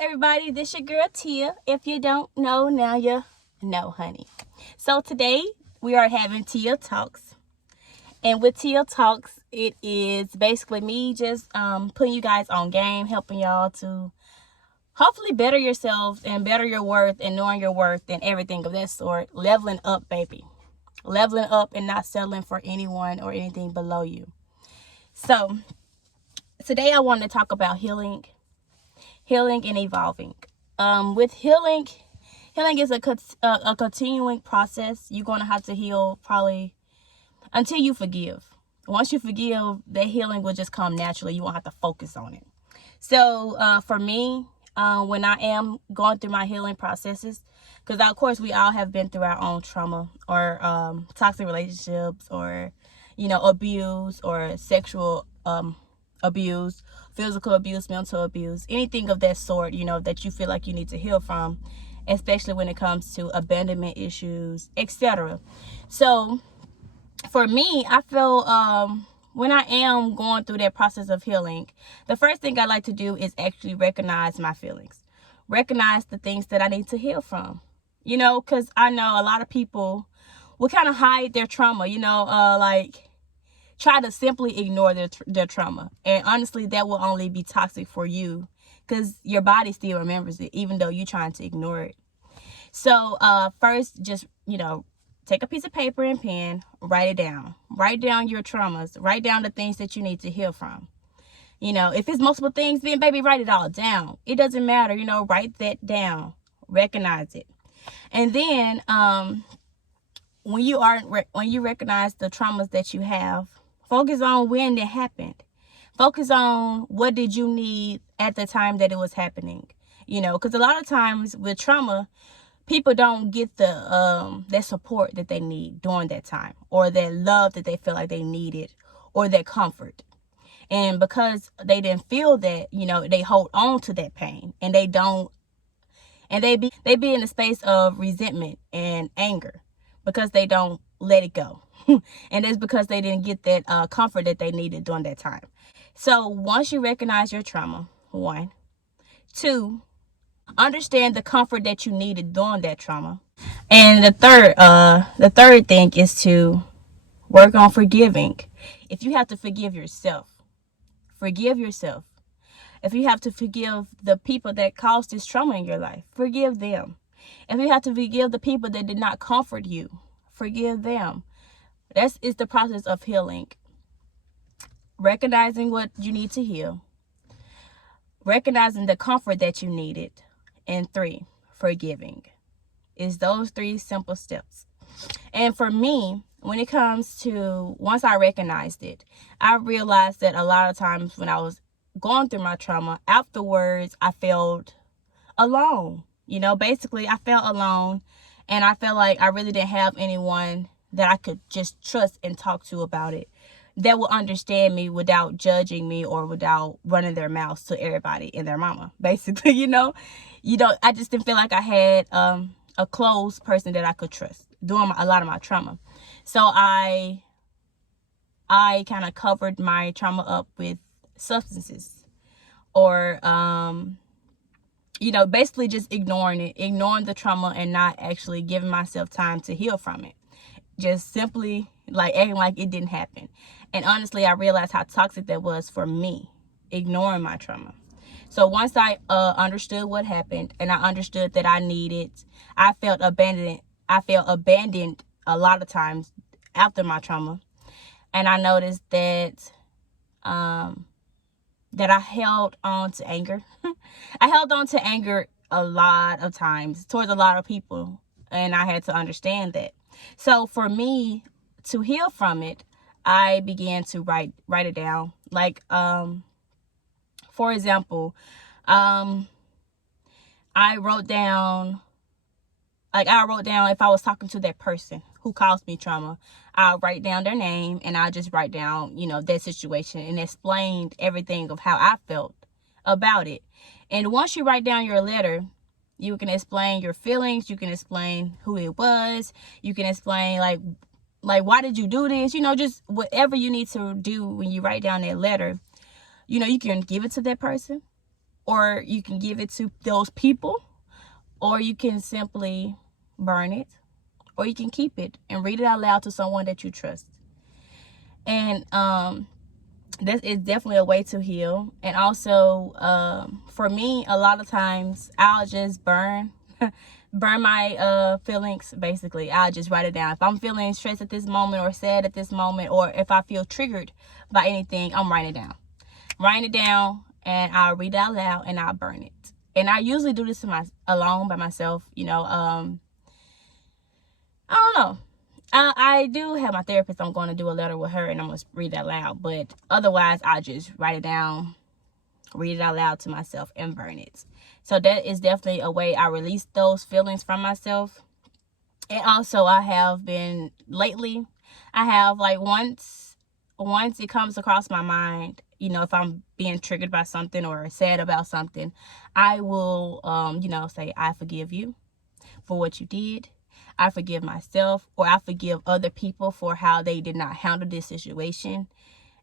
everybody, this your girl Tia. If you don't know, now you know, honey. So today we are having Tia Talks. And with Tia Talks, it is basically me just putting you guys on game, helping y'all to hopefully better yourselves and better your worth and knowing your worth and everything of that sort. Leveling up, baby. Leveling up and not settling for anyone or anything below you. So today I want to talk about healing and evolving. With healing is a continuing process. You're going to have to heal probably until you forgive. Once you forgive, that healing will just come naturally. You won't have to focus on it. So for me, when I am going through my healing processes, because of course we all have been through our own trauma or toxic relationships or abuse or sexual abuse, physical abuse, mental abuse, anything of that sort, that you feel like you need to heal from, especially when it comes to abandonment issues, etc. So for me, I feel when I am going through that process of healing, the first thing I like to do is actually recognize my feelings, recognize the things that I need to heal from, because I know a lot of people will kind of hide their trauma, like try to simply ignore their trauma. And honestly, that will only be toxic for you because your body still remembers it, even though you're trying to ignore it. So first, just, take a piece of paper and pen, write it down. Write down your traumas. Write down the things that you need to heal from. If it's multiple things, then baby, write it all down. It doesn't matter, write that down. Recognize it. And then when you recognize the traumas that you have, focus on when it happened. Focus on what did you need at the time that it was happening. Because a lot of times with trauma, people don't get that support that they need during that time, or that love that they feel like they needed, or that comfort. And because they didn't feel that, they hold on to that pain, and they be in a space of resentment and anger because they don't let it go. And it's because they didn't get that comfort that they needed during that time. So once you recognize your trauma, 1, 2, understand the comfort that you needed during that trauma. And the third thing is to work on forgiving. If you have to forgive yourself, forgive yourself. If you have to forgive the people that caused this trauma in your life, forgive them. If you have to forgive the people that did not comfort you, forgive them. That is the process of healing. Recognizing what you need to heal. Recognizing the comfort that you needed. And 3, forgiving. It's those 3 simple steps. And for me, when it comes to, once I recognized it, I realized that a lot of times when I was going through my trauma, afterwards, I felt alone. Basically, I felt alone, and I felt like I really didn't have anyone that I could just trust and talk to about it, that will understand me without judging me or without running their mouths to everybody and their mama. Basically, I just didn't feel like I had a close person that I could trust during a lot of my trauma. So I kind of covered my trauma up with substances, or basically just ignoring the trauma and not actually giving myself time to heal from it. Just simply like acting like it didn't happen. And honestly, I realized how toxic that was for me, ignoring my trauma. So once I understood what happened, and I understood that I felt abandoned a lot of times after my trauma. And I noticed that that I held on to anger. I held on to anger a lot of times towards a lot of people, and I had to understand that. So for me to heal from it, I began to write it down. Like, for example, I wrote down if I was talking to that person who caused me trauma, I'll write down their name, and I'll just write down, that situation, and explained everything of how I felt about it. And once you write down your letter, you can explain your feelings. You can explain who it was. You can explain like why did you do this? Just whatever you need to do when you write down that letter. You can give it to that person. or you can give it to those people, or you can simply burn it, or you can keep it and read it out loud to someone that you trust. And that is definitely a way to heal. And also, for me, a lot of times I'll just burn my feelings. Basically, I'll just write it down. If I'm feeling stressed at this moment, or sad at this moment, or if I feel triggered by anything, I'm writing it down, and I'll read it out loud, and I'll burn it. And I usually do this alone by myself. I don't know. I do have my therapist. I'm going to do a letter with her, and I'm going to read it out loud. But otherwise, I'll just write it down, read it out loud to myself, and burn it. So that is definitely a way I release those feelings from myself. And also, I have been lately, I have like once it comes across my mind, if I'm being triggered by something or sad about something, I will, say, I forgive you for what you did. I forgive myself, or I forgive other people for how they did not handle this situation.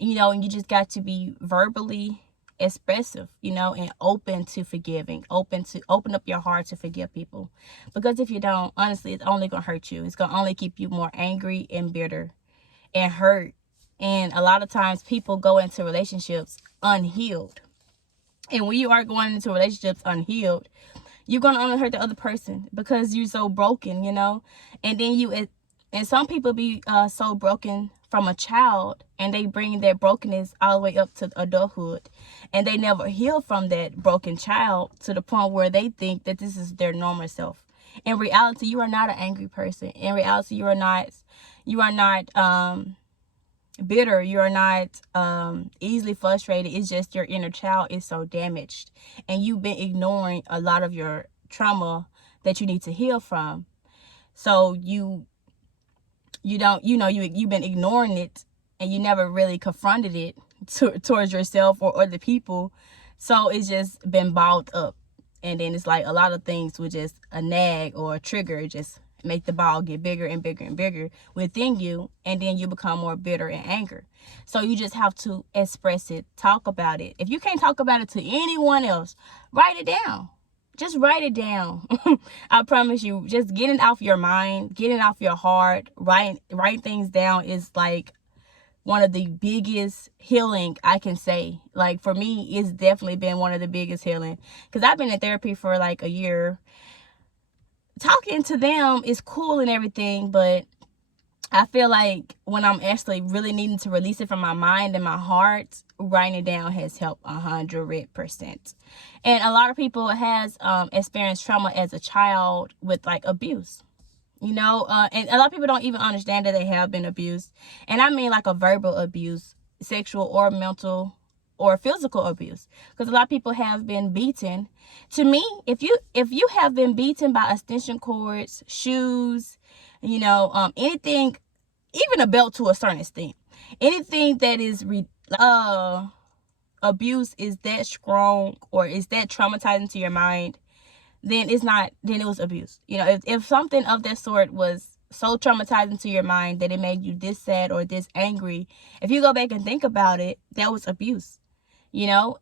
And you just got to be verbally expressive, and open to forgiving, open up your heart to forgive people. Because if you don't, honestly, it's only going to hurt you. It's going to only keep you more angry and bitter and hurt. And a lot of times people go into relationships unhealed. And when you are going into relationships unhealed, you're going to only hurt the other person because you're so broken, And then and some people be so broken from a child, and they bring their brokenness all the way up to adulthood. And they never heal from that broken child to the point where they think that this is their normal self. In reality, you are not an angry person. In reality, you are not bitter. You are not easily frustrated. It's just your inner child is so damaged, and you've been ignoring a lot of your trauma that you need to heal from. So you've been ignoring it, and you never really confronted it towards yourself or other people. So it's just been balled up, and then it's like a lot of things with just a nag or a trigger just make the ball get bigger and bigger and bigger within you, and then you become more bitter and angry. So you just have to express it, talk about it. If you can't talk about it to anyone else, write it down. Just write it down. I promise you, just get it off your mind, get it off your heart. Write things down is like one of the biggest healing I can say. Like for me, it's definitely been one of the biggest healing, because I've been in therapy for like a year. Talking to them is cool and everything, but I feel like when I'm actually really needing to release it from my mind and my heart, writing it down has helped 100%. And a lot of people has experienced trauma as a child with like abuse, and a lot of people don't even understand that they have been abused. And I mean like a verbal abuse, sexual or mental or physical abuse, because a lot of people have been beaten. To me, if you have been beaten by extension cords, shoes, anything, even a belt to a certain extent, anything that is abuse is that strong or is that traumatizing to your mind, then it was abuse. If something of that sort was so traumatizing to your mind that it made you this sad or this angry, if you go back and think about it, that was abuse.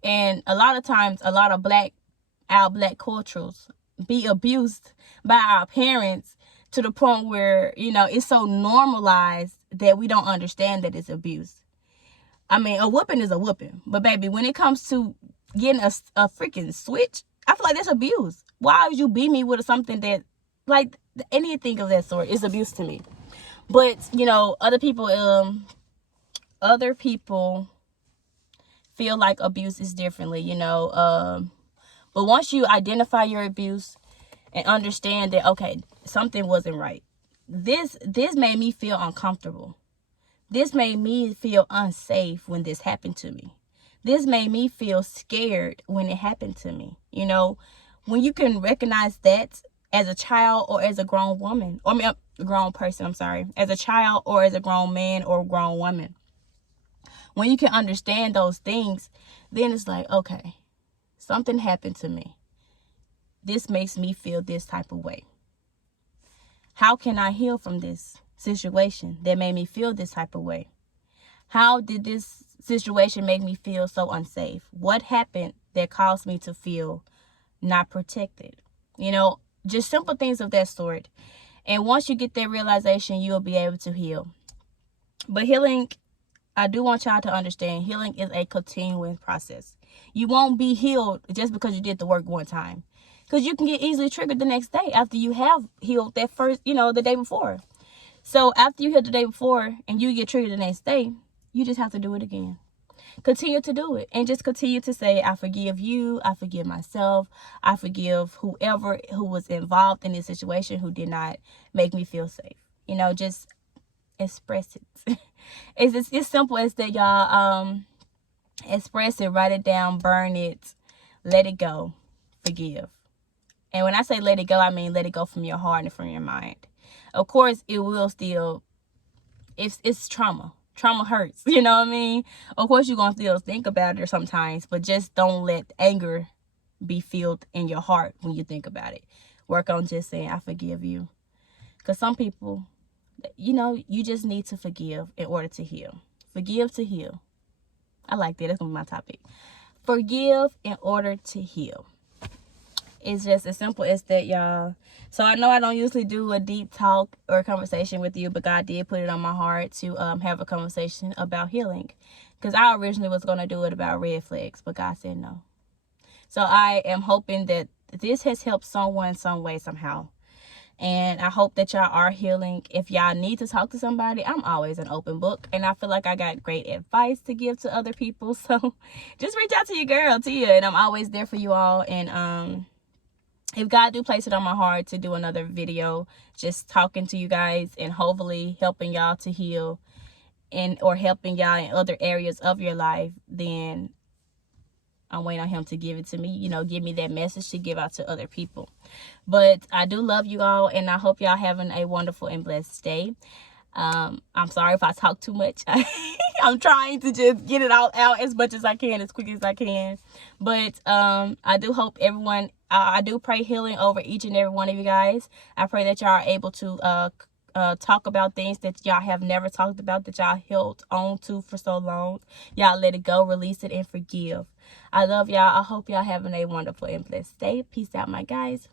And a lot of times, a lot of black cultures be abused by our parents to the point where, it's so normalized that we don't understand that it's abuse. I mean, a whooping is a whooping, but baby, when it comes to getting a freaking switch, I feel like that's abuse. Why would you beat me with something that, like, anything of that sort is abuse to me? But, other people feel like abuse is differently, but once you identify your abuse and understand that, okay, something wasn't right, this made me feel uncomfortable, this made me feel unsafe when this happened to me, this made me feel scared when it happened to me. When you can recognize that as a child or as a grown woman, or a grown person, as a child or as a grown man or grown woman, when you can understand those things, then it's like, okay, something happened to me. This makes me feel this type of way. How can I heal from this situation that made me feel this type of way? How did this situation make me feel so unsafe? What happened that caused me to feel not protected. You know, just simple things of that sort. And once you get that realization, you'll be able to heal. But healing, I do want y'all to understand, healing is a continuing process. You won't be healed just because you did the work one time. Because you can get easily triggered the next day after you have healed that first, the day before. So after you heal the day before and you get triggered the next day, you just have to do it again. Continue to do it and just continue to say, I forgive you, I forgive myself, I forgive whoever who was involved in this situation who did not make me feel safe. Just express it. It's simple as that, y'all. Express it, write it down, burn it, let it go, forgive. And when I say let it go, I mean let it go from your heart and from your mind. Of course, it will still, it's trauma. Trauma hurts, you know what I mean? Of course, you're going to still think about it sometimes, but just don't let anger be filled in your heart when you think about it. Work on just saying, I forgive you. Because some people, you just need to forgive in order to heal. Forgive to heal. I like that. That's going to be my topic. Forgive in order to heal. It's just as simple as that, y'all. So I know I don't usually do a deep talk or conversation with you, but God did put it on my heart to have a conversation about healing. Because I originally was going to do it about red flags, but God said no. So I am hoping that this has helped someone some way, somehow. And I hope that y'all are healing. If y'all need to talk to somebody, I'm always an open book. And I feel like I got great advice to give to other people. So just reach out to your girl, Tia. And I'm always there for you all. And if God do place it on my heart to do another video, just talking to you guys and hopefully helping y'all to heal or helping y'all in other areas of your life, then I'm waiting on him to give it to me, give me that message to give out to other people. But I do love you all, and I hope y'all having a wonderful and blessed day. I'm sorry if I talk too much. I'm trying to just get it all out as much as I can, as quick as I can. But I do hope everyone, I do pray healing over each and every one of you guys. I pray that y'all are able to talk about things that y'all have never talked about, that y'all held on to for so long. Y'all let it go, release it, and forgive. I love y'all. I hope y'all having a wonderful and blessed day. Peace out, my guys.